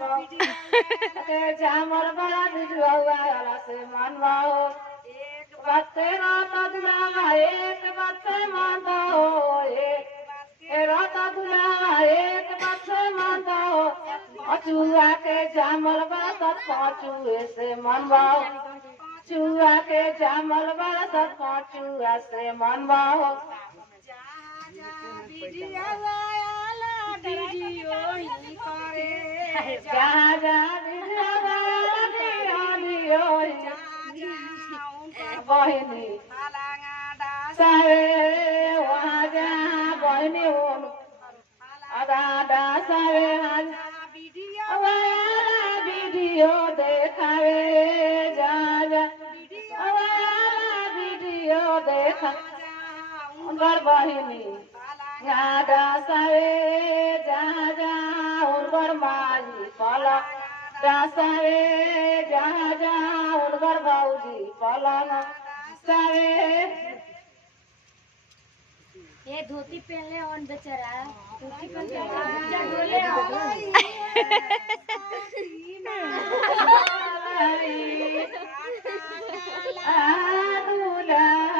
के जामल बड़ा वीडियो वाला से मनवाओ एक बात रात दुलावा एक बात मानता हो एक रात दुलावा एक बात मानता हो चूहा के जामल बड़ा सब पाँचुए से मनवाओ चूहा के जामल बड़ा सब पाँचुआ से मनवाओ बहिनी सारे वहाँ जहाँ बहिनी हो दादा सारे वीडियो देखावे जा वीडियो देखा उनकर बहिनी दादा सारे जा उनकर माई पला सारे जा उनकर भौजी पलंग सारे ये धोती पहन ले और बेचारा धोती पहन के डोले दूल्हा